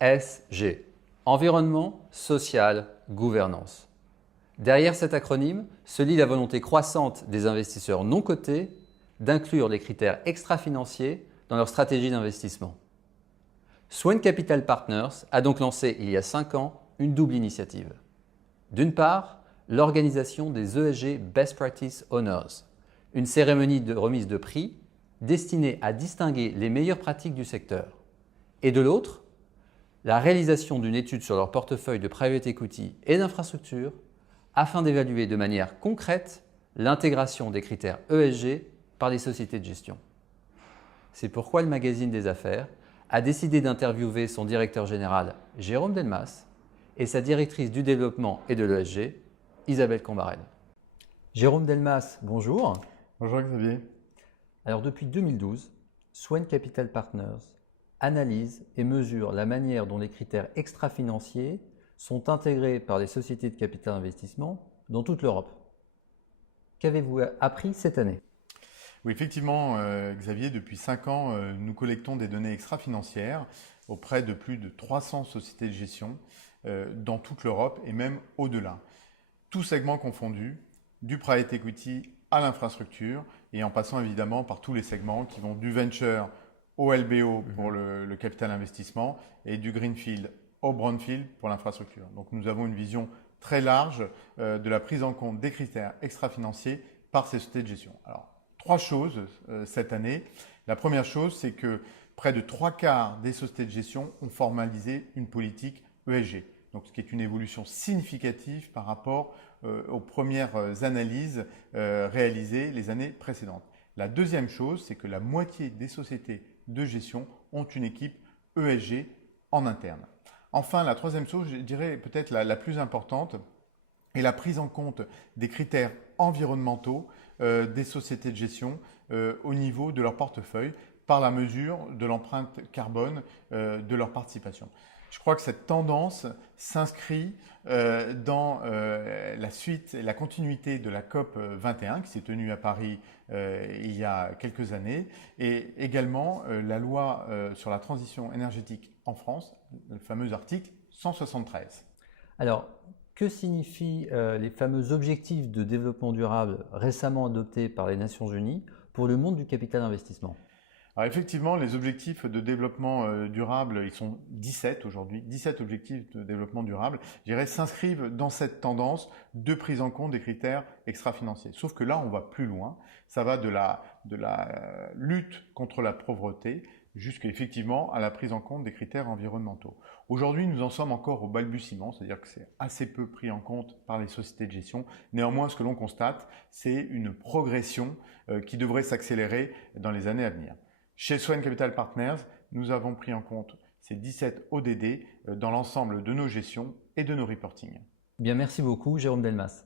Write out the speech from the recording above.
ESG, environnement, social, gouvernance. Derrière cet acronyme se lit la volonté croissante des investisseurs non cotés d'inclure les critères extra-financiers dans leur stratégie d'investissement. Swan Capital Partners a donc lancé il y a 5 ans une double initiative. D'une part, l'organisation des ESG Best Practice Honors, une cérémonie de remise de prix destinée à distinguer les meilleures pratiques du secteur. Et de l'autre, la réalisation d'une étude sur leur portefeuille de private equity et d'infrastructure afin d'évaluer de manière concrète l'intégration des critères ESG par les sociétés de gestion. C'est pourquoi le magazine des affaires a décidé d'interviewer son directeur général Jérôme Delmas et sa directrice du développement et de l'ESG, Isabelle Combarel. Jérôme Delmas, bonjour. Bonjour Xavier. Alors depuis 2012, Swan Capital Partners analyse et mesure la manière dont les critères extra-financiers sont intégrés par les sociétés de capital investissement dans toute l'Europe. Qu'avez-vous appris cette année ? Oui, effectivement, Xavier, depuis 5 ans, nous collectons des données extra-financières auprès de plus de 300 sociétés de gestion dans toute l'Europe et même au-delà. Tous segments confondus, du private equity à l'infrastructure et en passant évidemment par tous les segments qui vont du venture au LBO pour le capital investissement et du greenfield au brownfield pour l'infrastructure. Donc nous avons une vision très large de la prise en compte des critères extra-financiers par ces sociétés de gestion. Alors, 3 choses cette année. La première chose, c'est que près de 3/4 des sociétés de gestion ont formalisé une politique ESG. Donc, ce qui est une évolution significative par rapport aux premières analyses réalisées les années précédentes. La deuxième chose, c'est que la moitié des sociétés de gestion ont une équipe ESG en interne. Enfin, la troisième chose, je dirais peut-être la plus importante, est la prise en compte des critères environnementaux des sociétés de gestion au niveau de leur portefeuille par la mesure de l'empreinte carbone de leur participation. Je crois que cette tendance s'inscrit dans la suite et la continuité de la COP 21 qui s'est tenue à Paris il y a quelques années et également la loi sur la transition énergétique en France, le fameux article 173. Alors, que signifient les fameux objectifs de développement durable récemment adoptés par les Nations Unies pour le monde du capital investissement ? Alors effectivement, les objectifs de développement durable, ils sont 17 aujourd'hui, 17 objectifs de développement durable, je dirais, s'inscrivent dans cette tendance de prise en compte des critères extra-financiers. Sauf que là, on va plus loin. Ça va de la lutte contre la pauvreté jusqu'à effectivement à la prise en compte des critères environnementaux. Aujourd'hui, nous en sommes encore au balbutiement, c'est-à-dire que c'est assez peu pris en compte par les sociétés de gestion. Néanmoins, ce que l'on constate, c'est une progression qui devrait s'accélérer dans les années à venir. Chez Swan Capital Partners, nous avons pris en compte ces 17 ODD dans l'ensemble de nos gestions et de nos reportings. Bien, merci beaucoup, Jérôme Delmas.